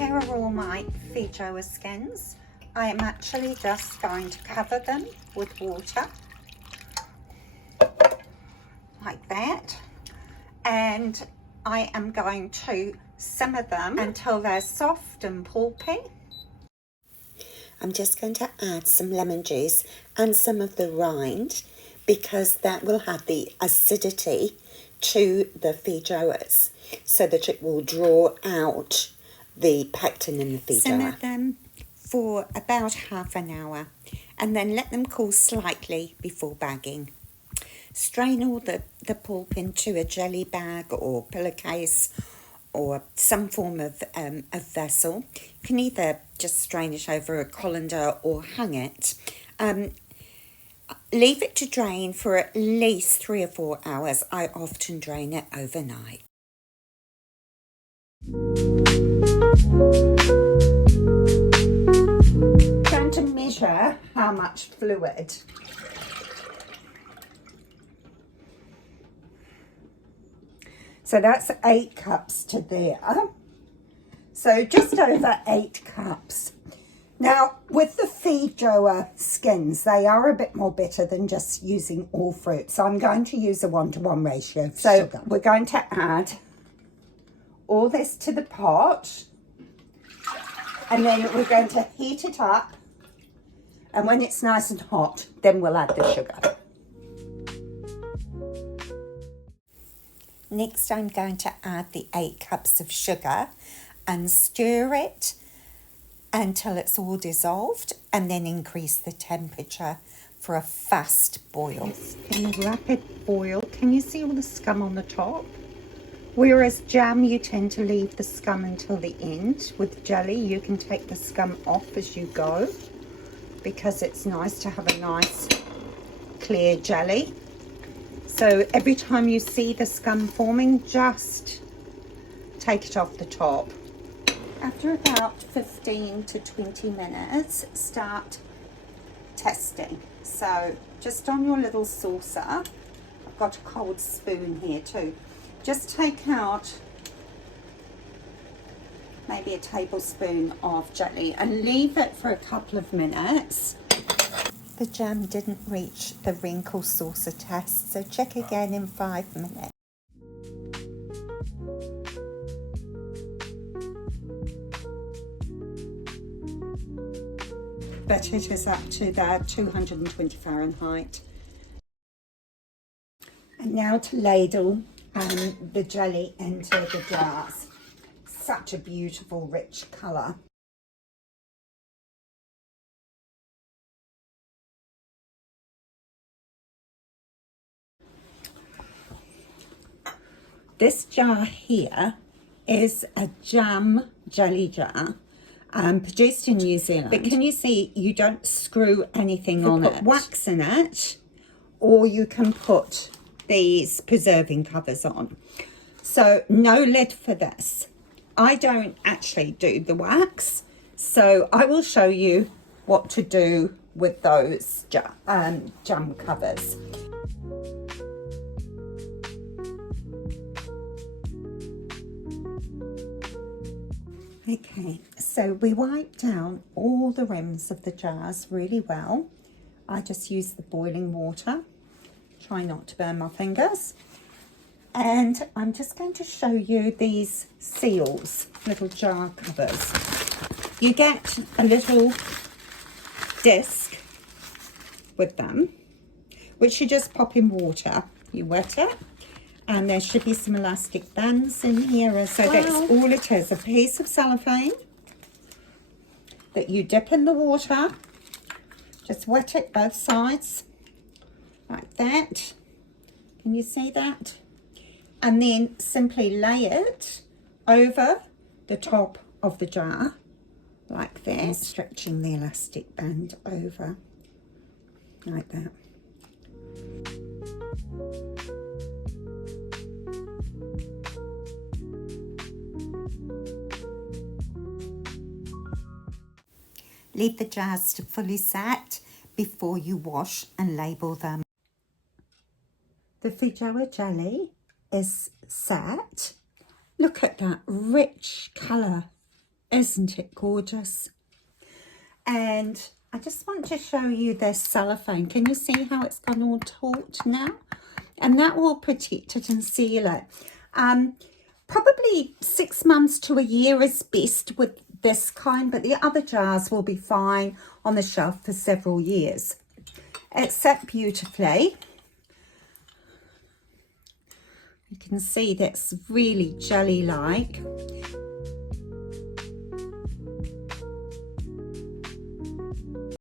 Here are all my Feijoa skins. I am actually just going to cover them with water, like that. And I am going to simmer them until they're soft and pulpy. I'm just going to add some lemon juice and some of the rind because that will have the acidity to the feijoas so that it will draw out the pectin in the feijoa. Simmer them for about half an hour and then let them cool slightly before bagging. Strain all the pulp into a jelly bag or pillowcase or some form of vessel. You can either just strain it over a colander or hang it. Leave it to drain for at least 3 or 4 hours. I often drain it overnight. I'm going to measure how much fluid. So that's 8 cups to there. So just over 8 cups. Now, with the Feijoa skins, they are a bit more bitter than just using all fruit. So I'm going to use a 1-to-1 ratio of sugar. We're going to add all this to the pot. And then we're going to heat it up. And when it's nice and hot, then we'll add the sugar. Next, I'm going to add the 8 cups of sugar and stir it until it's all dissolved, and then increase the temperature for a fast boil. In a rapid boil, can you see all the scum on the top? Whereas jam, you tend to leave the scum until the end. With jelly, you can take the scum off as you go because it's nice to have a nice clear jelly. So every time you see the scum forming, just take it off the top. After about 15 to 20 minutes, start testing. So just on your little saucer, I've got a cold spoon here too. Just take out maybe a tablespoon of jelly and leave it for a couple of minutes. The jam didn't reach the wrinkle saucer test, so check again in 5 minutes. But it is up to that 220 Fahrenheit. And now to ladle the jelly into the jars. Such a beautiful, rich colour. This jar here is a jam jelly jar produced in New Zealand. But can you see, you don't screw anything on it. You put wax in it, or you can put these preserving covers on. So no lid for this. I don't actually do the wax, so I will show you what to do with those jam covers. Okay, so we wipe down all the rims of the jars really well. I just use the boiling water. Try not to burn my fingers. And I'm just going to show you these seals, little jar covers. You get a little disc with them, which you just pop in water. You wet it. And there should be some elastic bands in here as well. So that's all it is, a piece of cellophane that you dip in the water. Just wet it both sides, like that. Can you see that? And then simply lay it over the top of the jar, like that. And stretching the elastic band over, like that. Leave the jars to fully set before you wash and label them. The Feijoa jelly is set. Look at that rich colour. Isn't it gorgeous? And I just want to show you this cellophane. Can you see how it's gone all taut now? And that will protect it and seal it. Probably 6 months to a year is best with this kind, but the other jars will be fine on the shelf for several years. It's set beautifully. You can see that's really jelly-like.